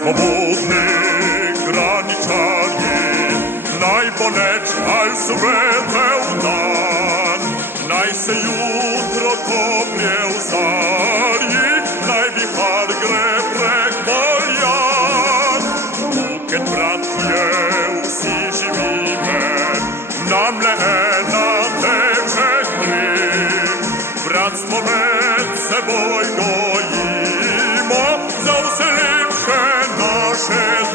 Свободних граничані, найбонечка свете у дан, най се jutro toplje u zarji, najvihar gre prek poljan. Tukaj, bratje, vsi živime, nam le ena teče kri, bratstvo med seboj gojimo, za vse lepše naše